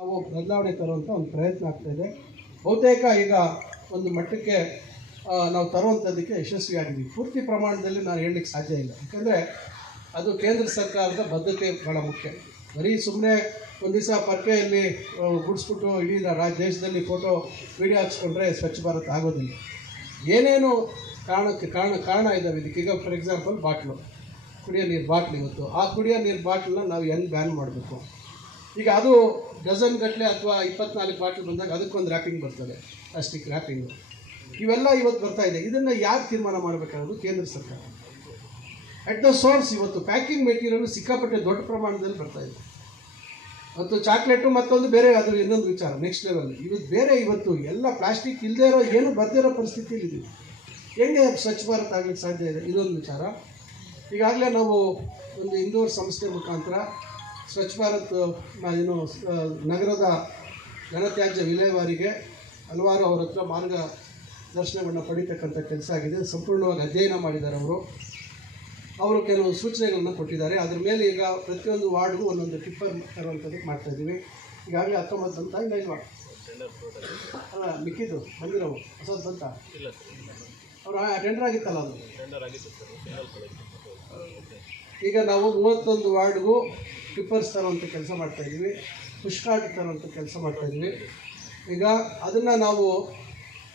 ನಾವು ಬದಲಾವಣೆ ತರುವಂಥ ಒಂದು ಪ್ರಯತ್ನ ಆಗ್ತಾ ಇದೆ. ಬಹುತೇಕ ಈಗ ಒಂದು ಮಟ್ಟಕ್ಕೆ ನಾವು ತರುವಂಥದ್ದಕ್ಕೆ ಯಶಸ್ವಿಯಾಗಿದ್ದೀವಿ. ಪೂರ್ತಿ ಪ್ರಮಾಣದಲ್ಲಿ ನಾನು ಹೇಳಲಿಕ್ಕೆ ಸಾಧ್ಯ ಇಲ್ಲ. ಯಾಕೆಂದರೆ ಅದು ಕೇಂದ್ರ ಸರ್ಕಾರದ ಬದ್ಧತೆ ಬಹಳ ಮುಖ್ಯ. ಬರೀ ಸುಮ್ಮನೆ ಒಂದು ದಿವಸ ಪರ್ಕೆಯಲ್ಲಿ ಗುಡಿಸ್ಬಿಟ್ಟು ಇಡೀ ರಾಜ್ಯ ದೇಶದಲ್ಲಿ ಫೋಟೋ, ವಿಡಿಯೋ ಹಾಕ್ಸ್ಕೊಂಡ್ರೆ ಸ್ವಚ್ಛ ಭಾರತ್ ಆಗೋದಿಲ್ಲ. ಏನೇನು ಕಾರಣಕ್ಕೆ, ಕಾರಣ ಕಾರಣ ಇದ್ದಾವೆ ಇದಕ್ಕೆ ಈಗ ಫಾರ್ ಎಕ್ಸಾಂಪಲ್ ಬಾಟ್ಲು. ಕುಡಿಯೋ ನೀರು ಬಾಟ್ಲು ಇವತ್ತು. ಆ ಕುಡಿಯೋ ನೀರು ಬಾಟ್ಲನ್ನ ನಾವು ಹೆಂಗೆ ಬ್ಯಾನ್ ಮಾಡಬೇಕು? ಈಗ ಅದು ಡಜನ್ ಗಟ್ಟಲೆ ಅಥವಾ ಇಪ್ಪತ್ನಾಲ್ಕು ಬಾಟ್ಲ್ ಬಂದಾಗ ಅದಕ್ಕೊಂದು ರ್ಯಾಪಿಂಗ್ ಬರ್ತದೆ ಪ್ಲಾಸ್ಟಿಕ್ ರ್ಯಾಪಿಂಗು ಇವೆಲ್ಲ ಇವತ್ತು ಬರ್ತಾ ಇದೆ. ಇದನ್ನು ಯಾರು ತೀರ್ಮಾನ ಮಾಡಬೇಕಾಗೋದು ಕೇಂದ್ರ ಸರ್ಕಾರ. ಅಟ್ ದ ಸೋರ್ಸ್ ಇವತ್ತು ಪ್ಯಾಕಿಂಗ್ ಮೆಟೀರಿಯಲ್ ಸಿಕ್ಕಾಪಟ್ಟೆ ದೊಡ್ಡ ಪ್ರಮಾಣದಲ್ಲಿ ಬರ್ತಾ ಇದೆ. ಮತ್ತು ಚಾಕ್ಲೇಟು ಮತ್ತೊಂದು ಬೇರೆ ಅದು ಇನ್ನೊಂದು ವಿಚಾರ ನೆಕ್ಸ್ಟ್ ಲೆವೆಲ್ ಇವತ್ತು ಬೇರೆ ಇವತ್ತು ಎಲ್ಲ ಪ್ಲಾಸ್ಟಿಕ್ ಇಲ್ಲದೆ ಇರೋ ಏನು ಬರ್ದೇ ಇರೋ ಪರಿಸ್ಥಿತಿಯಲ್ಲಿ ಇದೆ ಹೆಂಗೆ ಸ್ವಚ್ಛ ಭಾರತ್ ಆಗಲಿಕ್ಕೆ ಸಾಧ್ಯ ಇದೆ? ಇದೊಂದು ವಿಚಾರ. ಈಗಾಗಲೇ ನಾವು ಒಂದು ಇಂದೋರ್ ಸಂಸ್ಥೆ ಮುಖಾಂತರ ಸ್ವಚ್ಛ ಭಾರತ್ ಏನು ನಗರದ ಘನತ್ಯಾಜ್ಯ ವಿಲೇವಾರಿಗೆ ಹಲವಾರು ಅವರ ಹತ್ರ ಮಾರ್ಗದರ್ಶನವನ್ನು ಪಡಿತಕ್ಕಂಥ ಕೆಲಸ ಆಗಿದೆ. ಸಂಪೂರ್ಣವಾಗಿ ಅಧ್ಯಯನ ಮಾಡಿದ್ದಾರೆ ಅವರು. ಅವರು ಕೆಲವು ಸೂಚನೆಗಳನ್ನು ಕೊಟ್ಟಿದ್ದಾರೆ. ಅದ್ರ ಮೇಲೆ ಈಗ ಪ್ರತಿಯೊಂದು ವಾರ್ಡ್ಗೂ ಒಂದೊಂದು ಟಿಪ್ಪರ್ ತರುವಂಥದ್ದು ಮಾಡ್ತಾ ಇದ್ದೀವಿ. ಈಗಾಗಲೇ ಹತ್ತೊಂಬತ್ತು ಅಂತ ಇಲ್ಲ ಇಲ್ವಾ? ಅಲ್ಲ, ಮಿಕ್ಕಿದ್ದು ಬಂದಿರೋ ಹೊಸದು ಬಂತ? ಅವರು ಟೆಂಡರ್ ಆಗಿತ್ತಲ್ಲ ಅದು? ಈಗ ನಾವು ಮೂವತ್ತೊಂದು ವಾರ್ಡ್ಗೂ ಟಿಪ್ಪರ್ಸ್ ತರುವಂಥ ಕೆಲಸ ಮಾಡ್ತಾ ಪುಷ್ಕಾಟ್ ತರುವಂಥ ಕೆಲಸ ಮಾಡ್ತಾಯಿದ್ವಿ ಈಗ ಅದನ್ನು ನಾವು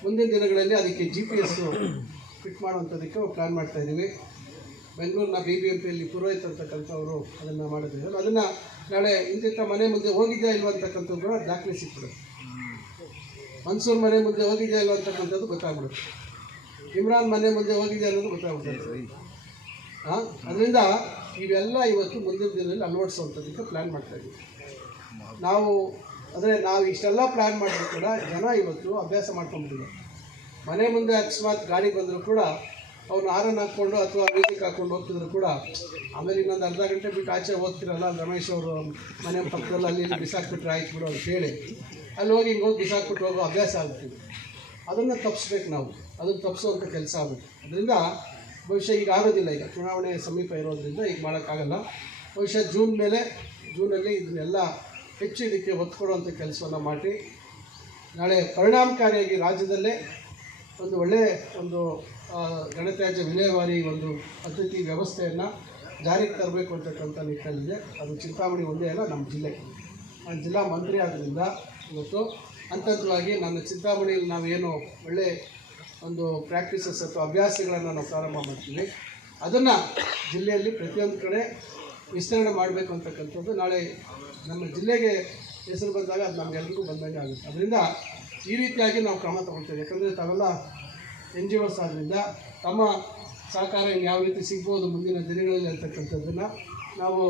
ಮುಂದಿನ ದಿನಗಳಲ್ಲಿ ಅದಕ್ಕೆ ಜಿ ಪಿ ಎಸ್ಸು ಫಿಟ್ ಮಾಡುವಂಥದ್ದಕ್ಕೆ ಪ್ಲ್ಯಾನ್ ಮಾಡ್ತಾಯಿದ್ದೀವಿ ಬೆಂಗಳೂರಿನ ಬಿ ಬಿ ಎಂ ಪಿಯಲ್ಲಿ ಪುರೋಹಿತ್ ಅಂತಕ್ಕಂಥವರು ಅದನ್ನು ಮಾಡಿದ್ರು. ಅದನ್ನು ನಾಳೆ ಇಂತಿಂಥ ಮನೆ ಮುಂದೆ ಹೋಗಿದ್ಯಾ ಇಲ್ವಂತಕ್ಕಂಥದ್ದು ಕೂಡ ದಾಖಲೆ ಸಿಕ್ಬಿಡುತ್ತೆ. ಮನ್ಸೂರ್ ಮನೆ ಮುಂದೆ ಹೋಗಿದ್ಯಾ ಇಲ್ವಂತಕ್ಕಂಥದ್ದು ಗೊತ್ತಾಗ್ಬಿಡುತ್ತೆ. ಇಮ್ರಾನ್ ಮನೆ ಮುಂದೆ ಹೋಗಿದ್ಯಾ ಅನ್ನೋದು ಗೊತ್ತಾಗ್ಬಿಡುತ್ತೆ. ಅದರಿಂದ ಇವೆಲ್ಲ ಇವತ್ತು ಮುಂದಿನ ದಿನದಲ್ಲಿ ಅಳವಡಿಸುವಂಥದ್ದಕ್ಕೆ ಪ್ಲ್ಯಾನ್ ಮಾಡ್ತಾ ಇದ್ದೀವಿ. ನಾವು, ಅಂದರೆ ನಾವು ಇಷ್ಟೆಲ್ಲ ಪ್ಲ್ಯಾನ್ ಮಾಡಿದ್ರು ಕೂಡ ಜನ ಇವತ್ತು ಅಭ್ಯಾಸ ಮಾಡ್ಕೊಂಡ್ಬಿಟ್ಟಿದ್ದಾರೆ. ಮನೆ ಮುಂದೆ ಅಕಸ್ಮಾತ್ ಗಾಡಿ ಬಂದರೂ ಕೂಡ ಅವ್ರು ಆರನ್ ಹಾಕ್ಕೊಂಡು ಅಥವಾ ಮ್ಯೂಸಿಕ್ ಹಾಕ್ಕೊಂಡು ಹೋಗ್ತಿದ್ರು ಕೂಡ, ಆಮೇಲೆ ಇನ್ನೊಂದು ಅರ್ಧ ಗಂಟೆ ಬಿಟ್ಟು ಆಚೆ ಹೋಗ್ತಿರಲ್ಲ ರಮೇಶ್ ಅವರು ಮನೆ ಪಕ್ಕದಲ್ಲಿ ಅಲ್ಲಿ ಬಿಸಾಕ್ಬಿಟ್ರೆ ಆಯ್ತು ಬಿಡು ಅಂತ ಹೇಳಿ ಅಲ್ಲಿ ಹೋಗಿ ಹಿಂಗೆ ಹೋಗಿ ಬಿಸಾಕ್ಬಿಟ್ಟು ಹೋಗೋ ಅಭ್ಯಾಸ ಆಗ್ತೀವಿ ಅದನ್ನು ತಪ್ಪಿಸ್ಬೇಕು ನಾವು. ಅದನ್ನು ತಪ್ಪಿಸುವಂಥ ಕೆಲಸ ಆಗುತ್ತೆ ಅದರಿಂದ ಬಹುಶಃ ಈಗ ಆಗೋದಿಲ್ಲ ಈಗ ಚುನಾವಣೆ ಸಮೀಪ ಇರೋದ್ರಿಂದ ಈಗ ಮಾಡೋಕ್ಕಾಗಲ್ಲ. ಬಹುಶಃ ಜೂನ್ ಮೇಲೆ, ಜೂನಲ್ಲಿ ಇದನ್ನೆಲ್ಲ ಹೆಚ್ಚು ಇದಕ್ಕೆ ಒತ್ತು ಕೊಡುವಂಥ ಕೆಲಸವನ್ನು ಮಾಡಿ. ನಾಳೆ ಪರಿಣಾಮಕಾರಿಯಾಗಿ ರಾಜ್ಯದಲ್ಲೇ ಒಂದು ಒಳ್ಳೆಯ ಒಂದು ಗಣತ್ಯಾಜ್ಯ ವಿಲೇವಾರಿ ಒಂದು ಪದ್ಧತಿ ವ್ಯವಸ್ಥೆಯನ್ನು ಜಾರಿಗೆ ತರಬೇಕು ಅಂತಕ್ಕಂಥ ನಿಟ್ಟಿನಲ್ಲಿದೆ. ಅದು ಚಿಂತಾಮಣಿ ಒಂದೇ ಅಲ್ಲ, ನಮ್ಮ ಜಿಲ್ಲೆ. ನಾನು ಜಿಲ್ಲಾ ಮಂತ್ರಿ ಆದ್ದರಿಂದ ಇವತ್ತು ಹಂತವಾಗಿ ನನ್ನ ಚಿಂತಾಮಣಿಯಲ್ಲಿ ನಾವೇನು ಒಳ್ಳೆ ಒಂದು ಪ್ರಾಕ್ಟೀಸಸ್ ಅಥವಾ ಅಭ್ಯಾಸಗಳನ್ನು ನಾವು ಪ್ರಾರಂಭ ಮಾಡ್ತೀವಿ. ಅದನ್ನು ಜಿಲ್ಲೆಯಲ್ಲಿ ಪ್ರತಿಯೊಂದು ಕಡೆ ವಿಸ್ತರಣೆ ಮಾಡಬೇಕು ಅಂತಕ್ಕಂಥದ್ದು ನಾಳೆ ನಮ್ಮ ಜಿಲ್ಲೆಗೆ ಹೆಸರು ಬಂದಾಗ ಅದು ನಮಗೆಲ್ರಿಗೂ ಬಂದಂಗೆ ಆಗುತ್ತೆ. ಅದರಿಂದ ಈ ರೀತಿಯಾಗಿ ನಾವು ಕ್ರಮ ತಗೊಳ್ತೇವೆ. ಯಾಕಂದರೆ ತಾವೆಲ್ಲ ಎನ್ ಜಿ ಓಸ್ ಆದ್ದರಿಂದ ತಮ್ಮ ಸಹಕಾರ ಯಾವ ರೀತಿ ಸಿಗ್ಬೋದು ಮುಂದಿನ ದಿನಗಳಲ್ಲಿ ಅಂತಕ್ಕಂಥದ್ದನ್ನು ನಾವು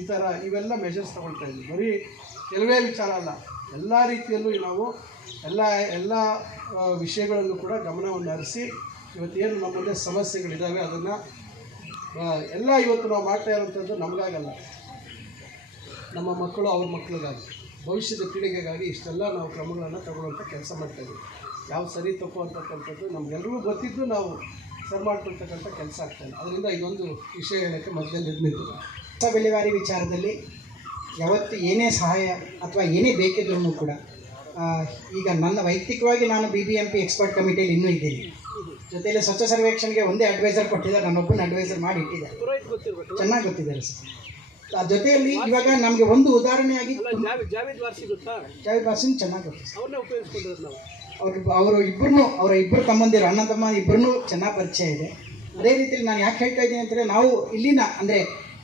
ಈ ಥರ ಇವೆಲ್ಲ ಮೆಷರ್ಸ್ ತಗೊಳ್ತಾ ಇದ್ದೀವಿ. ಬರೀ ಕೆಲವೇ ವಿಚಾರ ಅಲ್ಲ. ಎಲ್ಲ ರೀತಿಯಲ್ಲೂ ನಾವು ಎಲ್ಲ ಎಲ್ಲ ಆ, ವಿಷಯಗಳಲ್ಲೂ ಕೂಡ ಗಮನವನ್ನು ಹರಿಸಿ ಇವತ್ತೇನು ನಮ್ಮ ಮುಂದೆ ಸಮಸ್ಯೆಗಳಿದ್ದಾವೆ ಅದನ್ನು ಎಲ್ಲ ಇವತ್ತು ನಾವು ಮಾಡ್ತಾ ಇರೋಂಥದ್ದು ನಮಗಾಗಲ್ಲ. ನಮ್ಮ ಮಕ್ಕಳು ಅವ್ರ ಮಕ್ಕಳಿಗಾಗಿ ಭವಿಷ್ಯದ ಪೀಳಿಗೆಗಾಗಿ ಇಷ್ಟೆಲ್ಲ ನಾವು ಕ್ರಮಗಳನ್ನು ತಗೊಳ್ಳುವಂಥ ಕೆಲಸ ಮಾಡ್ತಾ ಇದ್ದೀವಿ. ಯಾವ ಸರಿ ತಪ್ಪು ಅಂತಕ್ಕಂಥದ್ದು ನಮಗೆಲ್ಲರಿಗೂ ಗೊತ್ತಿದ್ದು ನಾವು ಸರ್ ಮಾಡ್ಕೊಳ್ತಕ್ಕಂಥ ಕೆಲಸ ಆಗ್ತಾ ಇಲ್ಲ ಅದರಿಂದ ಇದೊಂದು ವಿಷಯ ಹೇಳೋಕ್ಕೆ ಮೊದಲೇ ನಿರ್ಮಿತು ಹೊಸ ವಿಲೇವಾರಿ ವಿಚಾರದಲ್ಲಿ ಯಾವತ್ತು ಏನೇ ಸಹಾಯ ಅಥವಾ ಏನೇ ಬೇಕಿದ್ರೂ ಕೂಡ ಈಗ ನನ್ನ ವೈಯಕ್ತಿಕವಾಗಿ ನಾನು B B M P expert ಕಮಿಟಿಯಲ್ಲಿ ಇನ್ನೂ ಇದ್ದೀನಿ. ಜೊತೆಯಲ್ಲಿ ಸ್ವಚ್ಛ ಸರ್ವೇಕ್ಷಣೆಗೆ ಒಂದೇ ಅಡ್ವೈಸರ್ ಕೊಟ್ಟಿದ್ದಾರೆ ನನ್ನೊಬ್ಬನ ಅಡ್ವೈಸರ್ ಮಾಡಿ ಇಟ್ಟಿದ್ದಾರೆ. ಚೆನ್ನಾಗಿ ಗೊತ್ತಿದ್ದಾರೆ ಸರ್. ಆ ಜೊತೆಯಲ್ಲಿ ಇವಾಗ ನಮಗೆ ಒಂದು ಉದಾಹರಣೆಯಾಗಿ ಜಾವೇದ್ ವಾರ್ಸಿ ಗೊತ್ತಾ? ಜಾವೇದ್ ಬಾಸಿನ್ ಚೆನ್ನಾಗಿ ಗೊತ್ತು ಸರ್. ಅವ್ರನ್ನೇ ಅವರು ಅವರು ಇಬ್ಬರನ್ನು ಅವರ ಇಬ್ಬರು ತಮ್ಮಂದಿರು ಅಣ್ಣ ತಮ್ಮ ಇಬ್ಬರನ್ನೂ ಚೆನ್ನಾಗಿ ಪರಿಚಯ ಇದೆ. ಅದೇ ರೀತಿಯಲ್ಲಿ ನಾನು ಯಾಕೆ ಹೇಳ್ತಾ ಇದ್ದೀನಿ ಅಂದರೆ ನಾವು ಇಲ್ಲಿನ ಅಂದರೆ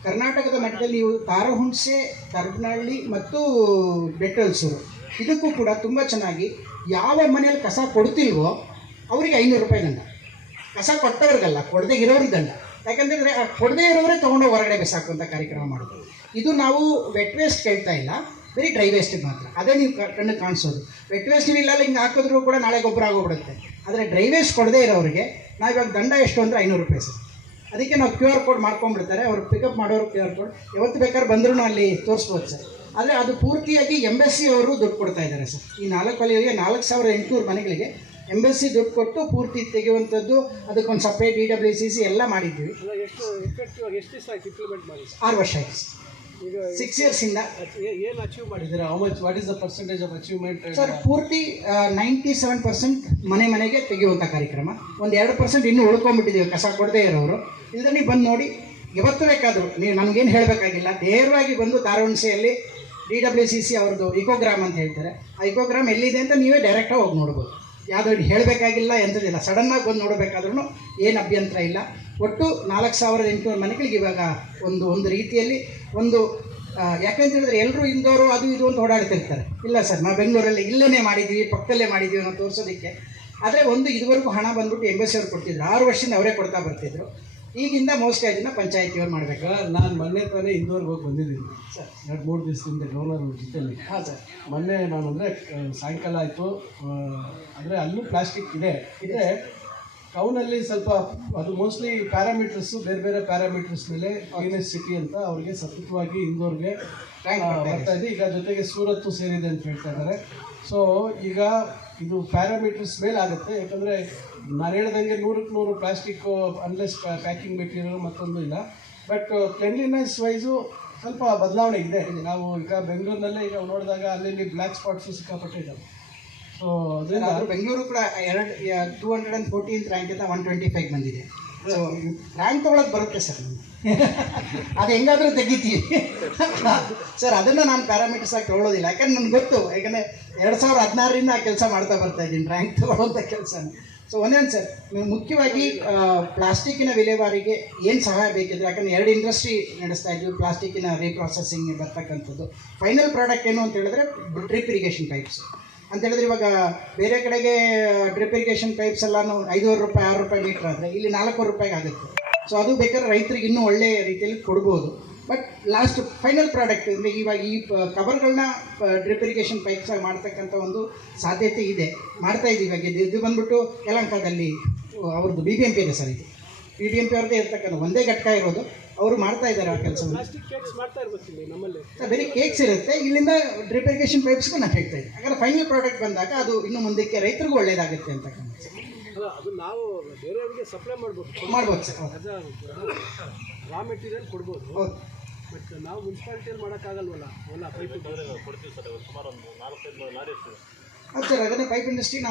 ಕರ್ನಾಟಕದ ಮಟ್ಟದಲ್ಲಿ ನೀವು ತಾರಹುಣಸೆ ಮತ್ತು ಬೆಟ್ಟಲ್ಸೂರು. ಇದಕ್ಕೂ ಕೂಡ ತುಂಬ ಚೆನ್ನಾಗಿ ಯಾವ ಮನೆಯಲ್ಲಿ ಕಸ ಕೊಡ್ತಿಲ್ವೋ ಅವರಿಗೆ ಐನೂರು ರೂಪಾಯಿ ದಂಡ. ಕಸ ಕೊಟ್ಟವ್ರಿಗಲ್ಲ, ಕೊಡದೇ ಇರೋರಿಗೆ ದಂಡ. ಯಾಕಂತಂದರೆ ಕೊಡದೇ ಇರೋರೇ ತೊಗೊಂಡು ಹೊರಗಡೆ ಬೆಸಾಕುವಂಥ ಕಾರ್ಯಕ್ರಮ ಮಾಡೋದು ಇದು ನಾವು ವೆಟ್ ವೇಸ್ಟ್ ಕೇಳ್ತಾ ಇಲ್ಲ, ಬರೀ ಡ್ರೈ ವೇಸ್ಟಿಗೆ ಮಾತ್ರ. ಅದೇ ನೀವು ಕಣ್ಣು ಕಾಣಿಸೋದು. ವೆಟ್ ವೇಸ್ಟ್ ನೀವು ಇಲ್ಲ ಹಿಂಗೆ ಹಾಕಿದ್ರು ಕೂಡ ನಾಳೆ ಗೊಬ್ಬರ ಆಗೋಗ್ಬಿಡುತ್ತೆ. ಆದರೆ ಡ್ರೈ ವೇಸ್ಟ್ ಕೊಡದೇ ಇರೋರಿಗೆ ನಾವು ಇವಾಗ ದಂಡ ಎಷ್ಟು ಅಂದರೆ ಐನೂರು ರೂಪಾಯಿ ಸರ್. ಅದಕ್ಕೆ ನಾವು ಕ್ಯೂ ಆರ್ ಕೋಡ್ ಮಾಡ್ಕೊಂಡ್ಬಿಡ್ತಾರೆ. ಅವ್ರು ಪಿಕಪ್ ಮಾಡೋರು ಕ್ಯೂ ಆರ್ ಕೋಡ್. ಯಾವತ್ತು ಬೇಕಾದ್ರೆ ಬಂದರೂ ಅಲ್ಲಿ ತೋರಿಸ್ಬೋದು ಸರ್. ಆದರೆ ಅದು ಪೂರ್ತಿಯಾಗಿ ಎಂ ಎಸ್ ಸಿ ಅವರು ದುಡ್ಡು ಕೊಡ್ತಾ ಇದ್ದಾರೆ ಸರ್. ಈ ನಾಲ್ಕು ವಲಯಗಳಿಗೆ ನಾಲ್ಕು ಸಾವಿರ ಎಂಟುನೂರು ಮನೆಗಳಿಗೆ ಎಂ ಎಸ್ ಸಿ ದುಡ್ಡು ಕೊಟ್ಟು ಪೂರ್ತಿ ತೆಗೆಯುವಂಥದ್ದು ಅದಕ್ಕೊಂದು separate D W C C ಎಲ್ಲ ಮಾಡಿದ್ದೀವಿ. ಎಷ್ಟು ಎಫೆಕ್ಟಿವ್ ಆಗಿ ಎಷ್ಟು ದಿವಸ ಆಯ್ತು ಇಂಪ್ಲಿಮೆಂಟ್ ಮಾಡಿ ಆರು ವರ್ಷ ಆಯ್ತು ಸಿಕ್ಸ್ ಇಯರ್ಸಿಂದ ಏನು ಅಚೀವ್ ಮಾಡಿದ್ದೀರಾ how much what is the percentage of achievement sir ಪೂರ್ತಿ ನೈಂಟಿ ಸೆವೆನ್ ಪರ್ಸೆಂಟ್ ಮನೆ ಮನೆಗೆ ತೆಗೆಯುವಂಥ ಕಾರ್ಯಕ್ರಮ. ಒಂದು ಎರಡು ಪರ್ಸೆಂಟ್ ಇನ್ನೂ ಉಳ್ಕೊಂಡ್ಬಿಟ್ಟಿದ್ದೀವಿ ಕಸ ಕೊಡದೇ ಇರೋರು. ಇಲ್ಲದ್ರೆ ನೀವು ಬಂದು ನೋಡಿ ಯಾವತ್ತು ಬೇಕಾದರೂ ನೀವು ನಮಗೇನು ಹೇಳಬೇಕಾಗಿಲ್ಲ ನೇರವಾಗಿ ಬಂದು ದಾರವಣಸೆಯಲ್ಲಿ ಡಿ ಡಬ್ಲ್ಯೂ ಸಿ ಸಿ ಅವ್ರದ್ದು ಇಕೋಗ್ರಾಮ್ ಅಂತ ಹೇಳ್ತಾರೆ. ಆ ಇಕೋಗ್ರಾಮ್ ಎಲ್ಲಿದೆ ಅಂತ ನೀವೇ ಡೈರೆಕ್ಟಾಗಿ ಹೋಗಿ ನೋಡ್ಬೋದು. ಯಾವುದೋ ಹೇಳಬೇಕಾಗಿಲ್ಲ ಎಂಥದಿಲ್ಲ ಸಡನ್ನಾಗಿ ಬಂದು ನೋಡಬೇಕಾದ್ರೂ ಏನು ಅಭ್ಯಂತರ ಇಲ್ಲ. ಒಟ್ಟು ನಾಲ್ಕು ಸಾವಿರದ ಎಂಟುನೂರು ಮನೆಗಳಿಗೆ ಇವಾಗ ಒಂದು ಒಂದು ರೀತಿಯಲ್ಲಿ ಒಂದು ಯಾಕಂತ ಹೇಳಿದ್ರೆ ಎಲ್ಲರೂ ಇಂದೋರು ಅದು ಇದು ಅಂತ ಓಡಾಡ್ತಿರ್ತಾರೆ ಇಲ್ಲ ಸರ್, ನಾವು ಬೆಂಗಳೂರಲ್ಲಿ ಇಲ್ಲೇ ಮಾಡಿದ್ದೀವಿ ಪಕ್ಕದಲ್ಲೇ ಮಾಡಿದ್ದೀವಿ ಅನ್ನೋ ತೋರಿಸೋದಕ್ಕೆ. ಆದರೆ ಒಂದು ಇದುವರೆಗೂ ಹಣ ಬಂದ್ಬಿಟ್ಟು ಎಂಬಸಿಯವ್ರು ಕೊಡ್ತಿದ್ರು. ಆರು ವರ್ಷದಿಂದ ಅವರೇ ಕೊಡ್ತಾ ಬರ್ತಿದ್ರು. ಈಗಿಂದ ಮೋಸ್ಟ್ಲಿ ಅದನ್ನ ಪಂಚಾಯತಿಯವ್ರು ಮಾಡಬೇಕು. ನಾನು ಮೊನ್ನೆ ತಾನೇ ಇಂದೋರ್ಗೆ ಹೋಗಿ ಬಂದಿದ್ದೀನಿ. ಸರ್ ಎರಡು ಮೂರು ದಿವಸದಿಂದ ಗವರ್ನರ್ ಜೊತೆಯಲ್ಲಿ ಹಾಂ ಸರ್. ಮೊನ್ನೆ ನಾನು ಅಂದರೆ ಸಾಯಂಕಾಲ ಆಯಿತು. ಅಂದರೆ ಅಲ್ಲೂ ಪ್ಲಾಸ್ಟಿಕ್ ಇದೆ. ಇದೆ ಟೌನಲ್ಲಿ ಸ್ವಲ್ಪ ಅದು ಮೋಸ್ಟ್ಲಿ ಪ್ಯಾರಾಮೀಟರ್ಸು ಬೇರೆ ಬೇರೆ ಪ್ಯಾರಾಮೀಟರ್ಸ್ ಮೇಲೆ ಕ್ಲೀನೆಸ್ಟ್ ಸಿಟಿ ಅಂತ ಅವ್ರಿಗೆ ಸತತವಾಗಿ ಇಂದೋರ್ಗೆ ಬರ್ತಾ ಇದೆ. ಈಗ ಜೊತೆಗೆ ಸೂರತ್ತು ಸೇರಿದೆ ಅಂತ ಹೇಳ್ತಾ ಇದ್ದಾರೆ ಸೊ ಈಗ ಇದು ಪ್ಯಾರಾಮೀಟರ್ಸ್ ಮೇಲೆ ಆಗುತ್ತೆ. ಯಾಕಂದರೆ ನಾನು ಹೇಳ್ದಂಗೆ ನೂರಕ್ಕೆ ನೂರು ಪ್ಲಾಸ್ಟಿಕ್ ಅನ್ಲೆಸ್ ಪ್ಯಾಕಿಂಗ್ ಮೆಟೀರಿಯಲ್ ಮತ್ತೊಂದು ಇಲ್ಲ. ಬಟ್ ಕ್ಲೆನ್ಲಿನೆಸ್ ವೈಸು ಸ್ವಲ್ಪ ಬದಲಾವಣೆ ಇದೆ. ನಾವು ಈಗ ಬೆಂಗಳೂರಿನಲ್ಲೇ ಈಗ ನೋಡಿದಾಗ ಅಲ್ಲಿ ಬ್ಲ್ಯಾಕ್ ಸ್ಪಾಟ್ಸು ಸಿಕ್ಕಾಪಟ್ಟೆ ಇದ್ದಾವೆ ಸೊ ಅದರಿಂದ ಬೆಂಗಳೂರು ಕೂಡ ಎರಡು ಟೂ ಹಂಡ್ರೆಡ್ ಆ್ಯಂಡ್ ಫೋರ್ಟೀನ್ತ್ ರ್ಯಾಂಕಿಂದ ಒನ್ ಟ್ವೆಂಟಿ ಫೈವ್ ಬಂದಿದೆ. ರ್ಯಾಂಕ್ ತೊಗೊಳಕ್ಕೆ ಬರುತ್ತೆ ಸರ್. ಅದು ಹೆಂಗಾದರೂ ತೆಗಿತೀವಿ ಸರ್, ಅದನ್ನು ನಾನು ಪ್ಯಾರಾಮೀಟರ್ಸ್ ಆಗಿ ತೊಗೊಳ್ಳೋದಿಲ್ಲ ಯಾಕಂದ್ರೆ ನನಗೆ ಗೊತ್ತು, ಯಾಕಂದರೆ ಎರಡು ಸಾವಿರದ ಹದಿನಾರರಿಂದ ಆ ಕೆಲಸ ಮಾಡ್ತಾ ಬರ್ತಾ ಇದ್ದೀನಿ. ರ್ಯಾಂಕ್ ತೊಗೊಳ್ಳೋಂಥ ಕೆಲಸ ಸೊ ಒಂದೇನು ಸರ್, ನೀವು ಮುಖ್ಯವಾಗಿ ಪ್ಲಾಸ್ಟಿಕ್ಕಿನ ವಿಲೇವಾರಿಗೆ ಏನು ಸಹಾಯ ಬೇಕಿದ್ರೆ, ಯಾಕಂದ್ರೆ ಎರಡು ಇಂಡಸ್ಟ್ರಿ ನಡೆಸ್ತಾ ಇದ್ವಿ ಪ್ಲಾಸ್ಟಿಕ್ಕಿನ ರೀಪ್ರಾಸೆಸಿಂಗ್ ಬರ್ತಕ್ಕಂಥದ್ದು. ಫೈನಲ್ ಪ್ರಾಡಕ್ಟ್ ಏನು ಅಂತ ಹೇಳಿದ್ರೆ ಡ್ರಿಪ್ ಇರಿಗೇಷನ್ ಪೈಪ್ಸ್ ಅಂತ ಹೇಳಿದ್ರೆ ಇವಾಗ ಬೇರೆ ಕಡೆಗೆ ಡ್ರಿಪ್ ಇರಿಗೇಷನ್ ಪೈಪ್ಸ್ ಎಲ್ಲಾನು ಐದೂವರೆ ರೂಪಾಯಿ ಆರು ರೂಪಾಯಿ ಮೀಟ್ರ್ ಆದರೆ ಇಲ್ಲಿ ನಾಲ್ಕೂವರೆ ರೂಪಾಯಿಗೆ ಆಗುತ್ತೆ. ಸೊ ಅದು ಬೇಕಾದ್ರೆ ರೈತರಿಗೆ ಇನ್ನೂ ಒಳ್ಳೆ ರೀತಿಯಲ್ಲಿ ಕೊಡ್ಬೋದು. ಬಟ್ ಲಾಸ್ಟ್ ಫೈನಲ್ ಪ್ರಾಡಕ್ಟ್ ಅಂದರೆ ಇವಾಗ ಈ ಕವರ್ಗಳನ್ನ ಡ್ರಿಪ್ ಇರಿಗೇಷನ್ ಪೈಪ್ಸ್ ಆಗಿ ಮಾಡ್ತಕ್ಕಂಥ ಒಂದು ಸಾಧ್ಯತೆ ಇದೆ. ಮಾಡ್ತಾ ಇದ್ದೀವಿ ಇವಾಗ. ಇದು ಇದು ಬಂದ್ಬಿಟ್ಟು ಯಲಂಕದಲ್ಲಿ ಅವ್ರದ್ದು ಬಿ ಬಿ ಎಂ ಪಿ ಇದೆ ಸರ್ ಇದು. ಬಿ ಬಿ ಎಂ ಪಿ ಅವ್ರದ್ದೇ ಇರ್ತಕ್ಕಂಥ ಒಂದೇ ಘಟಕ ಇರೋದು. ಅವರು ಮಾಡ್ತಾ ಇದ್ದಾರೆ ಆ ಕೆಲಸವನ್ನು. ನಮ್ಮಲ್ಲಿ. ಬರೀ ಕೇಕ್ಸ್ ಇರುತ್ತೆ. ಇಲ್ಲಿಂದ ಡ್ರಿಪ್ ಇರಿಗೇಷನ್ ಪೈಪ್ಸ್ಗೂ ನಾನು ಹೇಳ್ತಾ ಇದ್ದೆ ಹಾಗಾದ್ರೆ ಫೈನಲ್ ಪ್ರಾಡಕ್ಟ್ ಬಂದಾಗ ಅದು ಇನ್ನು ಮುಂದಕ್ಕೆ ರೈತರಿಗೂ ಒಳ್ಳೇದಾಗುತ್ತೆ ಅಂತ ಅಲ್ಲ ಅದು ನಾವು ಬೇರೆಯವರಿಗೆ ಸಪ್ಲೈ ಮಾಡ್ಬೋದು. ಮಾಡ್ಬೋದು ಸರ್ ರಾ ಮೆಟೀರಿಯಲ್ ಕೊಡ್ಬೋದು. ಹೌದು. ಬಟ್ ನಾವು ಮುನ್ಸಿಪಾಲ್ಟಿಯಲ್ಲಿ ಮಾಡೋಕ್ಕಾಗಲ್ವಲ್ಲ? ಅವೆಲ್ಲ ಪೈಪ್ ಕೊಡ್ತೀವಿ ಸರ್ ಅದನ್ನೇ ಪೈಪ್ ಇಂಡಸ್ಟ್ರಿ ನಾವು